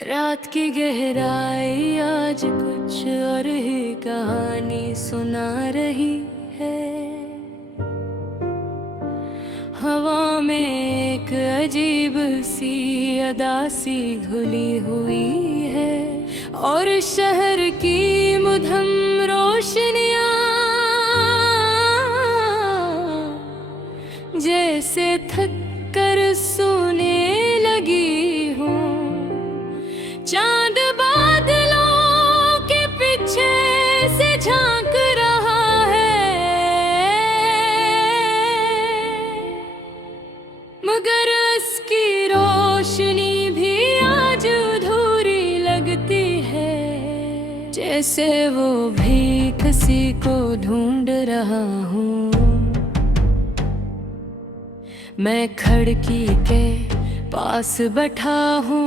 रात की गहराई आज कुछ और ही कहानी सुना रही है। हवा में एक अजीब सी अदासी घुली हुई है और शहर की मुधम रोशनियां जैसे थक कर सोने लगी हूँ। चांद बादलों के पीछे से झांक रहा है, मगर उसकी रोशनी भी आज अधूरी लगती है। जैसे वो भी किसी को ढूंढ रहा हूँ। मैं खिड़की के पास बैठा हूँ,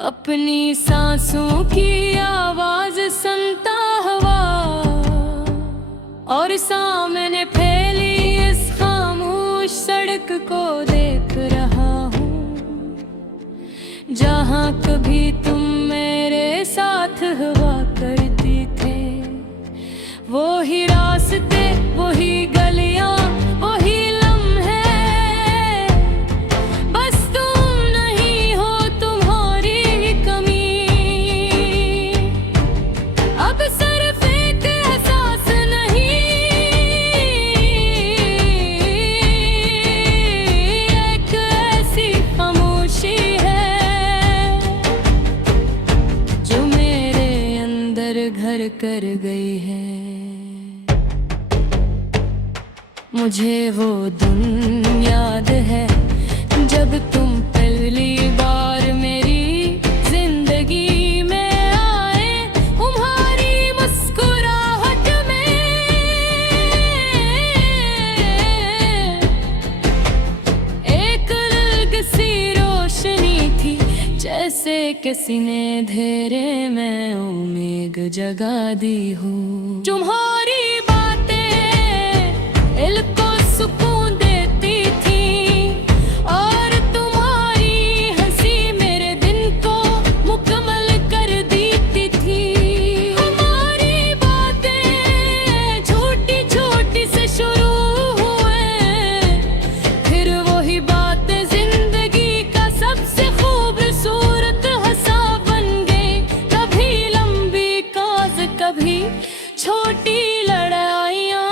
अपनी सांसों की आवाज सुनता हुआ और सामने फैली इस खामोश सड़क को देख रहा हूँ। जहाँ कभी तुम मेरे साथ हुआ करती थे, वो ही रास्ते, वो ही गलियाँ, घर कर गई है। मुझे वो दिन याद है जब तुम पहली बार मेरी जिंदगी में आए। तुम्हारी मुस्कुराहट में एक अलग सी रोशनी थी, जैसे किसी ने अंधेरे में उम्मीद जगा दी हो। तुम्हारी बातें दिल को सुकून देती थी और तुम्हारी हंसी मेरे दिन को मुकम्मल कर देती थी। हमारी बातें छोटी छोटी से शुरू हुए, फिर वही बातें जिंदगी का सबसे खूबसूरत हिस्सा बन गई। कभी लंबी काज, कभी छोटी लड़ाइयाँ,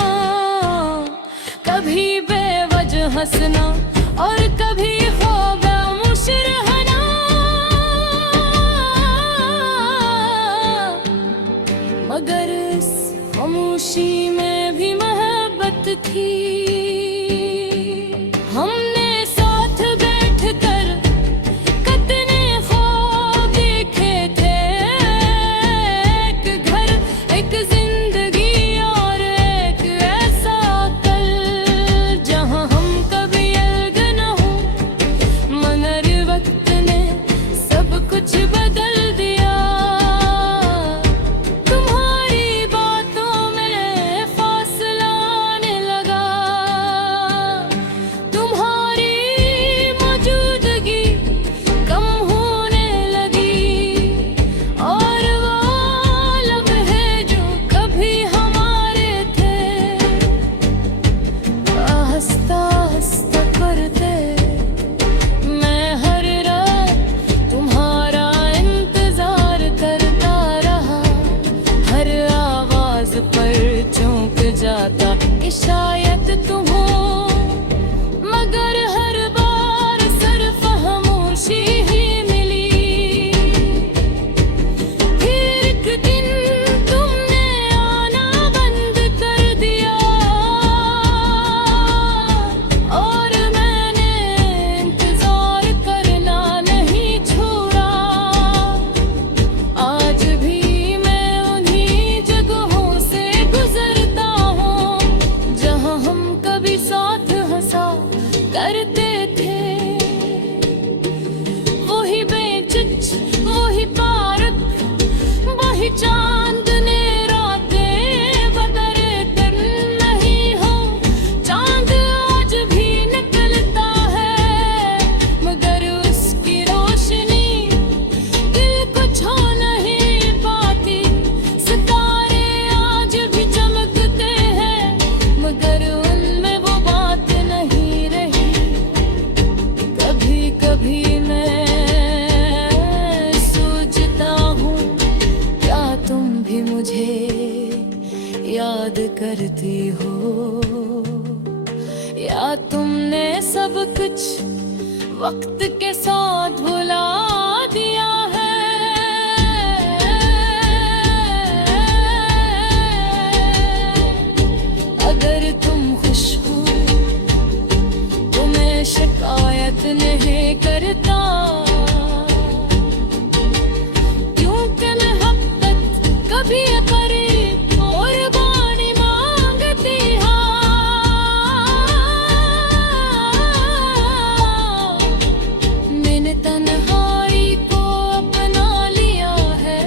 करती हो, या तुमने सब कुछ वक्त के साथ भुला दिया है। अगर तुम खुश हो तो मैं शिकायत नहीं करता, क्योंकि मोहब्बत कभी करे कुर्बानी मांगती है। मैंने तन्हाई को अपना लिया है,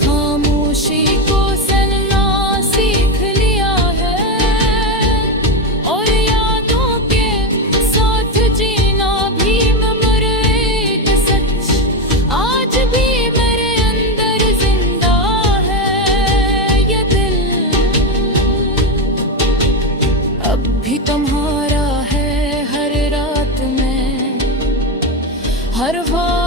खामोशी को सुनना सीख लिया है, और यादों के साथ जीना भी मगर एक सच आज भी मेरे अंदर जिंदा है। ये दिल अब भी तुम्हारा है, हर रात में हर बार